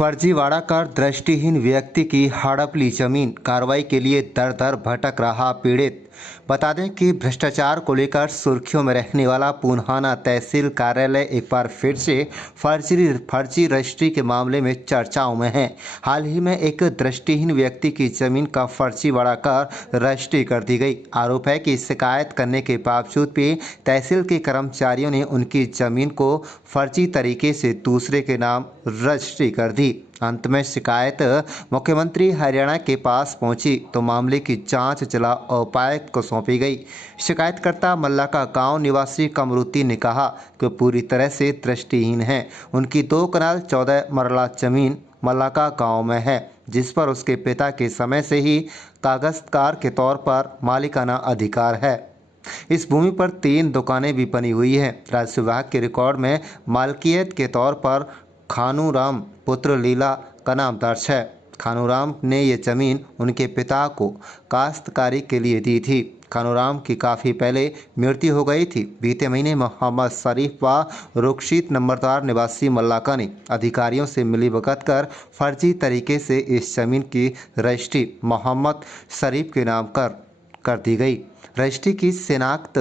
फर्जीवाड़ा कर दृष्टिहीन व्यक्ति की हड़प ली जमीन, कार्रवाई के लिए दर दर भटक रहा पीड़ित। बता दें कि भ्रष्टाचार को लेकर सुर्खियों में रहने वाला पुन्हाना तहसील कार्यालय एक बार फिर से फर्जी रजिस्ट्री के मामले में चर्चाओं में है। हाल ही में एक दृष्टिहीन व्यक्ति की जमीन का फर्जीवाड़ा कर रजिस्ट्री कर दी गई। आरोप है कि शिकायत करने के बावजूद भी तहसील के कर्मचारियों ने उनकी जमीन को फर्जी तरीके से दूसरे के नाम रजिस्ट्री कर दी। अंत में शिकायत मुख्यमंत्री हरियाणा के पास पहुंची तो मामले की जांच जिला उपायुक्त को सौंपी गई। शिकायतकर्ता मल्लाका गांव निवासी कमरुद्दीन ने कहा कि पूरी तरह से दृष्टिहीन है। उनकी 2 कनाल 14 मरला जमीन मल्लाका गांव में है, जिस पर उसके पिता के समय से ही कागजदार के तौर पर मालिकाना अधिकार है। इस भूमि पर 3 दुकानें भी बनी हुई हैं। राजस्व विभाग के रिकॉर्ड में मालकियत के तौर पर खानूराम पुत्र लीला का नाम दर्ज है। खानूराम ने ये जमीन उनके पिता को काश्तकारी के लिए दी थी। खानूराम की काफ़ी पहले मृत्यु हो गई थी। बीते महीने मोहम्मद शरीफ व रुखशीत नंबरदार निवासी मल्लाका ने अधिकारियों से मिलीभगत कर फर्जी तरीके से इस जमीन की रजिस्ट्री मोहम्मद शरीफ के नाम कर दी गई। रजिस्ट्री की शिनाख्त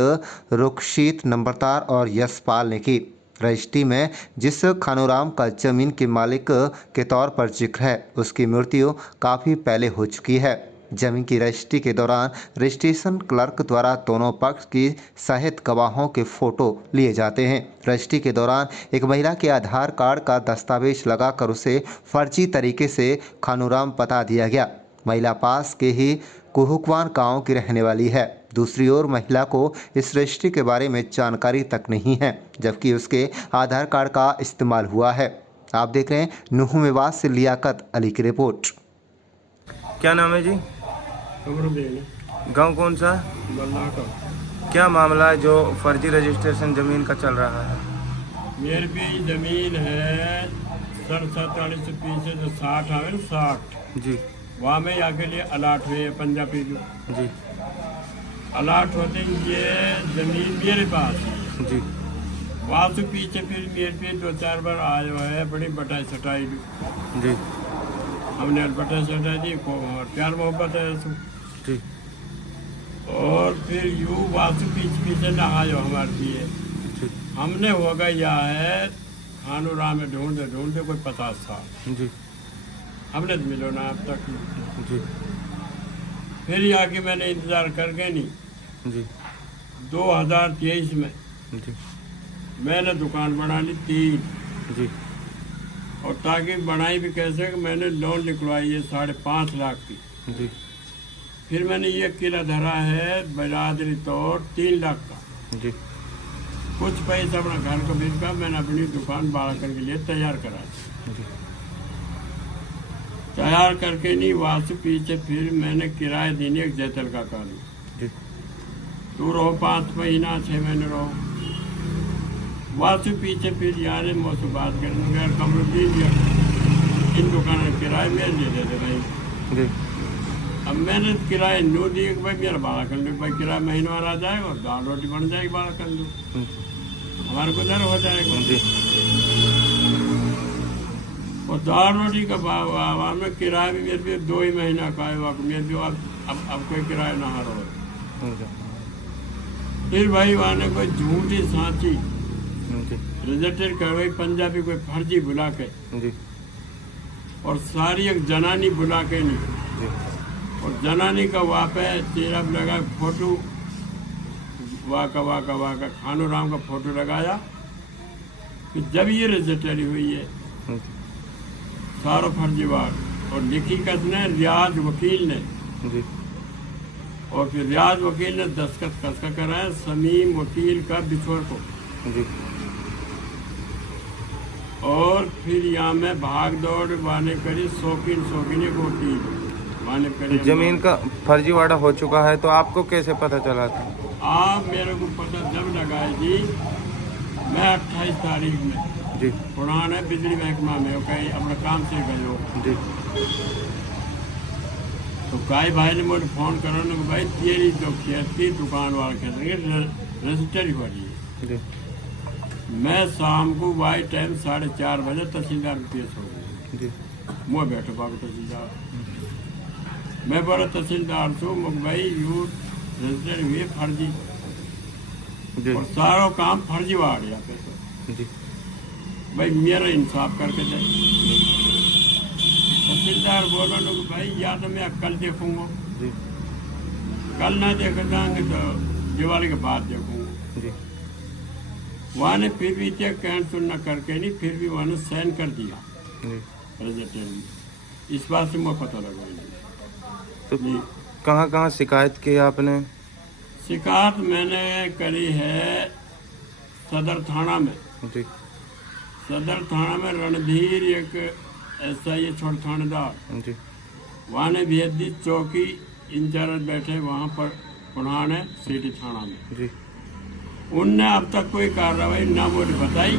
रुखशीत नंबरदार और यशपाल ने की। रजिस्ट्री में जिस खानूराम का जमीन के मालिक के तौर पर जिक्र है, उसकी मृत्यु काफ़ी पहले हो चुकी है। जमीन की रजिस्ट्री के दौरान रजिस्ट्रेशन क्लर्क द्वारा दोनों पक्ष की सहित गवाहों के फोटो लिए जाते हैं। रजिस्ट्री के दौरान एक महिला के आधार कार्ड का दस्तावेज लगाकर उसे फर्जी तरीके से खानूराम बता दिया गया। महिला पास के ही कुहुकवान गांव की रहने वाली है। दूसरी ओर महिला को इस रजिस्ट्री के बारे में जानकारी तक नहीं है, जबकि उसके आधार कार्ड का इस्तेमाल हुआ है। आप देख रहे हैं नुह मेवात से लियाकत अली की रिपोर्ट। क्या नाम है जी? गांव कौन सा? मल्लाका। क्या मामला है जो फर्जी रजिस्ट्रेशन जमीन का चल रहा है? मेरी भी जमीन है 47 60 है 60 जी। वहाँ में आके लिए अलाट हुए है पंजाबी जी। अलाट होते ये जमीन मेरे पास जी। वहाँ से पीछे फिर मेरे पे 2-4 बार आया हुआ है, बड़ी बटाई सटाई जी। हमने बटाई सटाई दी को और प्यार मोहब्बत है उसको जी। और फिर यूँ वहाँ से पीछे ना आयो हमारे लिए जी। हमने हो गया है खानूराम में ढूंढते कोई 50 साल जी। हमने तो मिलो ना अब तक जी। फिर आके मैंने इंतज़ार कर गए नहीं जी। 2023 में जी। मैंने दुकान बना ली 3 जी। और ताकि बनाई भी कैसे कि मैंने लोन निकलवाई है 5.5 लाख की। जी। फिर मैंने ये किला धरा है बरादरी तौर 3 लाख का। जी। कुछ पैसा अपना घर को बेच कर मैंने अपनी दुकान बाड़ा करके लिए तैयार करा जी। तैयार करके नहीं वहाँ से पीछे फिर मैंने किराए देने एक जैतल का काम जी। तू रहो 5 महीना 6 महीने रहो वहाँ से पीछे फिर यार मुझसे बात करने कमरुद्दीन दिया इन दुकानों किराए मेरे ले देते भाई जी। अब मैंने किराए नो दिए कि भाई मेरा बाड़ा कर लो, भाई किराया महीनवार आ जाएगा और दाल रोटी बन जाएगी बाड़ा कर लो हमारे को दर हो जाएगा जी। और दाल रोटी का वहाँ में किराया भी मेरे भी 2 ही महीना का है वहाँ मेरे भी अब कोई किराया ना रहो। फिर भाई वहाँ ने कोई झूठी सांची रजिस्टर करवाई पंजाबी कोई फर्जी बुला के जी। और सारी एक जनानी बुला के नहीं जी। और जनानी का वहाँ पे चेहरा लगा फोटो वहाँ का खानूराम का फोटो लगाया कि जब ये रजिस्ट्री हुई है सारा फर्जीवाड़ और लिखी कसने रियाज वकील ने जी। और फिर रियाज वकील ने दस्तखत कसका कराया समीम वकील का बिछोर को जी। और फिर यहाँ में भाग दौड़ वाने करी शौकीन को वकील वाने करी। जमीन का फर्जीवाड़ा हो चुका है तो आपको कैसे पता चला था? आप मेरे को पता जब लगा जी मैं 28 तारीख में जी। पुराना बिजली महकमा में कहीं अपने काम से गए हो जी। तो काई भाई ने मुझे फ़ोन करो ना भाई तेरी जो खेत की दुकान वाले कहते रजिस्ट्री हो रही है जी। मैं शाम को वाई टाइम 4:30 बजे तहसीलदार में पेश हो गई। जी मैं बैठो बाबू तहसीलदार मैं बड़ा तहसीलदार छू मुख भाई यू रजिस्टर हुए फर्जी जी और सारा काम फर्जी आ गया पे तो जी भाई मेरा इंसाफ करके दे। तहसीलदार बोलो ना कि भाई या तो मैं कल देखूंगा, जी कल ना देख जाएंगे तो दिवाली के बाद देखूंगा। जी वहाँ ने फिर भी चेक कैंट सुनना करके नहीं, फिर भी वहाँ ने साइन कर दिया जी। रजिस्टर में। इस बात से मुझे पता लगा नहीं। तो जी कहाँ कहाँ शिकायत की आपने? शिकायत मैंने करी है सदर थाना में। जी सदर थाना में रणधीर एक SI छोड़ थानेदार जी वहाँ ने भेज दी, चौकी इंचार्ज बैठे वहाँ पर पुराने सिटी थाना में। जी उनने अब तक कोई कार्रवाई ना मुझे बताई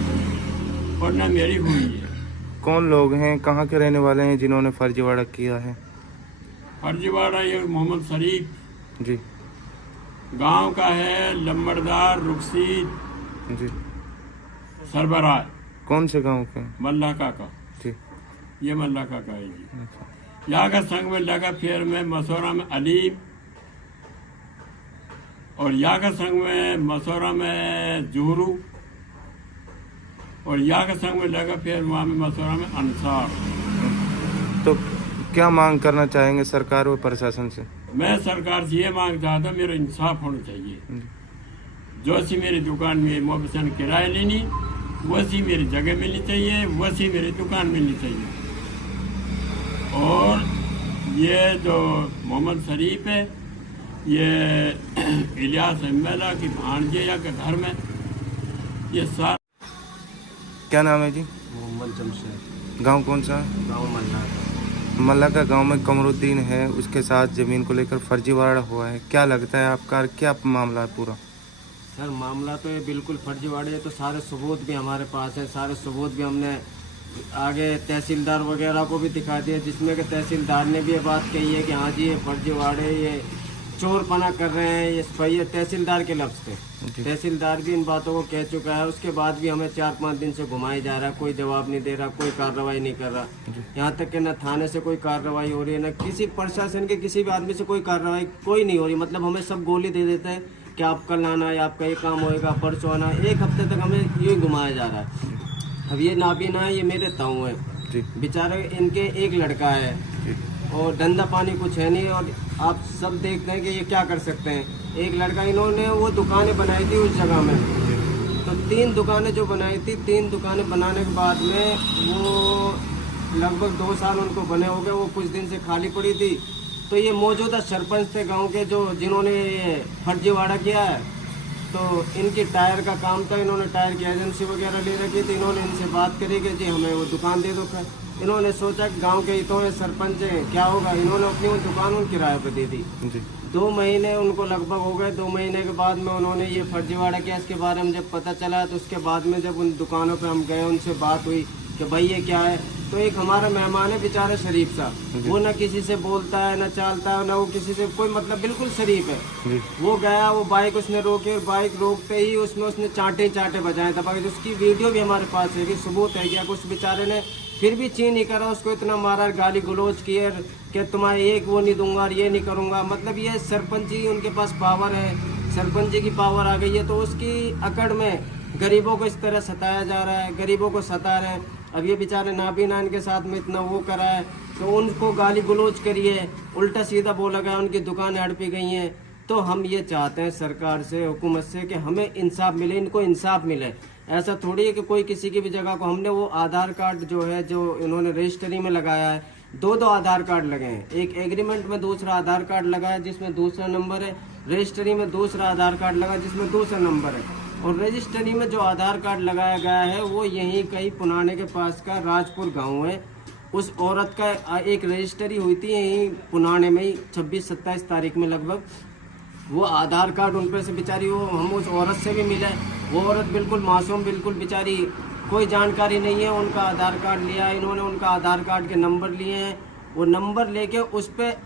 और ना मेरी हुई है। कौन लोग हैं, कहाँ के रहने वाले हैं जिन्होंने फर्जीवाड़ा किया है? फर्जीवाड़ा ये मोहम्मद शरीफ जी गांव का है, लम्बरदार रुखसी जी। सरबराह कौन से गांव के? मल्ला का जी ये मल्ला का है जी। अच्छा यहाँ का संग में लगा, फिर में मसौरा में अलीम, और यहाँ का संग में मसौरा में जूरू, और यहाँ का संग में लगा फिर वहाँ में मसौरा में अंसार। तो क्या मांग करना चाहेंगे सरकार व प्रशासन से? मैं सरकार से ये मांग चाहता, मेरा इंसाफ होना चाहिए। जो सी मेरी दुकान में मोबसन किराया लेनी, वैसी मेरी जगह मिलनी चाहिए, वैसी मेरी दुकान मिलनी चाहिए। और ये जो मोहम्मद शरीफ है, ये इलियास एमएलए की भांजे या के घर में ये सारा। क्या नाम है जी? मोहम्मद जमशेद, गांव कौन सा? गाँव मल्ला का। मल्ला का गांव में कमरुद्दीन है, उसके साथ जमीन को लेकर फर्जीवाड़ा हुआ है। क्या लगता है आपका, क्या मामला है पूरा? सर मामला तो ये बिल्कुल फर्जीवाड़े है, तो सारे सबूत भी हमारे पास है, सारे सबूत भी हमने आगे तहसीलदार वगैरह को भी दिखा दिया, जिसमें कि तहसीलदार ने भी ये बात कही है कि हाँ जी ये फर्जीवाड़े, ये चोरपना कर रहे हैं, ये सफाई तहसीलदार के लफ्ज़ थे। तहसीलदार भी इन बातों को कह चुका है, उसके बाद भी हमें 4-5 दिन से घुमाया जा रहा है, कोई जवाब नहीं दे रहा, कोई कार्रवाई नहीं कर रहा। यहाँ तक कि न थाने से कोई कार्रवाई हो रही है, न किसी प्रशासन के किसी भी आदमी से कोई कार्रवाई कोई नहीं हो रही। मतलब हमें सब गोली दे देते हैं कि आप कल आना या आपका ये काम होएगा, परसों आना। 1 हफ्ते तक हमें यूँ घुमाया जा रहा है। अब ये नाबीना है, ये मेरे ताऊ हैं बेचारे, इनके एक लड़का है और धंधा पानी कुछ है नहीं, और आप सब देखते हैं कि ये क्या कर सकते हैं। एक लड़का, इन्होंने वो दुकानें बनाई थी उस जगह में, तो 3 दुकानें जो बनाई थी, 3 दुकानें बनाने के बाद में वो लगभग 2 साल उनको बने हो गए, वो कुछ दिन से खाली पड़ी थी। तो ये मौजूदा सरपंच थे गांव के, जो जिन्होंने फर्जीवाड़ा किया है, तो इनकी टायर का काम था, इन्होंने टायर की एजेंसी वगैरह ले रखी थी। इन्होंने इनसे बात करी कि जी हमें वो दुकान दे दो। इन्होंने सोचा कि गांव के हितों में सरपंच हैं, क्या होगा, इन्होंने अपनी वो दुकान उन किराए पर दे दी। 2 महीने उनको लगभग हो गए। 2 महीने के बाद में उन्होंने ये फर्जीवाड़ा किया। इसके बारे में जब पता चला, तो उसके बाद में जब उन दुकानों पर हम गए, उनसे बात हुई कि भाई ये क्या है, तो एक हमारा मेहमान है बेचारा शरीफ सा, वो ना किसी से बोलता है, ना चालता है, ना वो किसी से कोई मतलब, बिल्कुल शरीफ है। वो गया, वो बाइक उसने रोकी, और बाइक रोकते ही उसमें उसने चांटे बजाए था। बाकी उसकी वीडियो भी हमारे पास है कि सबूत है क्या। कुछ बेचारे ने फिर भी चीन नहीं करा, उसको इतना मारा, गाली गलोच किए कि तुम्हारे एक वो नहीं दूंगा और ये नहीं करूँगा। मतलब ये सरपंच जी, उनके पास पावर है, सरपंच जी की पावर आ गई है, तो उसकी अकड़ में गरीबों को इस तरह सताया जा रहा है, गरीबों को सता रहे हैं। अब ये बेचारे नाबीना इनके साथ में इतना वो करा है, तो उनको गाली गलोच करिए, उल्टा सीधा बोला गया, उनकी दुकानें हड़पी गई हैं। तो हम ये चाहते हैं सरकार से, हुकूमत से, कि हमें इंसाफ मिले, इनको इंसाफ मिले। ऐसा थोड़ी है कि कोई किसी की भी जगह को, हमने वो आधार कार्ड जो है, जो इन्होंने रजिस्ट्री में लगाया है, 2 आधार कार्ड लगे हैं। एक एग्रीमेंट में दूसरा आधार कार्ड लगा है जिसमें दूसरा नंबर है, रजिस्ट्री में दूसरा आधार कार्ड लगा जिसमें दूसरा नंबर है। और रजिस्ट्री में जो आधार कार्ड लगाया गया है वो यहीं कहीं पुराने के पास का राजपुर गांव है। उस औरत का एक रजिस्ट्री हुई थी यहीं पुराने में ही 26-27 तारीख में लगभग। वो आधार कार्ड उन पर से बेचारी, वो हम उस औरत से भी मिले, वो औरत बिल्कुल मासूम, बिल्कुल बेचारी, कोई जानकारी नहीं है। उनका आधार कार्ड लिया, इन्होंने उनका आधार कार्ड के नंबर लिए हैं, वो नंबर लेके उस पर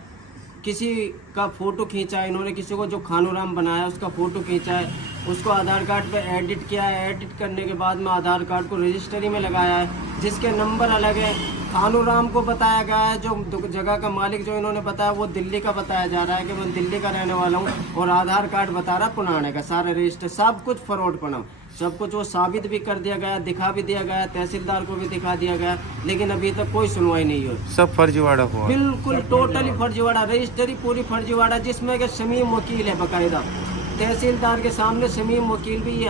किसी का फ़ोटो खींचा है इन्होंने, किसी को जो खानूराम बनाया उसका फ़ोटो खींचा है, उसको आधार कार्ड पे एडिट किया है। एडिट करने के बाद में आधार कार्ड को रजिस्ट्री में लगाया है, जिसके नंबर अलग है। खानूराम को बताया गया है, जो जगह का मालिक जो इन्होंने बताया वो दिल्ली का बताया जा रहा है कि मैं दिल्ली का रहने वाला हूँ, और आधार कार्ड बता रहा पुराने का, सारे रजिस्टर सब कुछ फ्रॉड पड़ा, सब कुछ वो साबित भी कर दिया गया, दिखा भी दिया गया, तहसीलदार को भी दिखा दिया गया, लेकिन अभी तक कोई सुनवाई नहीं हुई। सब फर्जीवाड़ा हुआ। बिल्कुल टोटली फर्जीवाड़ा, रजिस्ट्री पूरी फर्जीवाड़ा, जिसमें कि शमीम वकील है बाकायदा, तहसीलदार के सामने शमीम वकील भी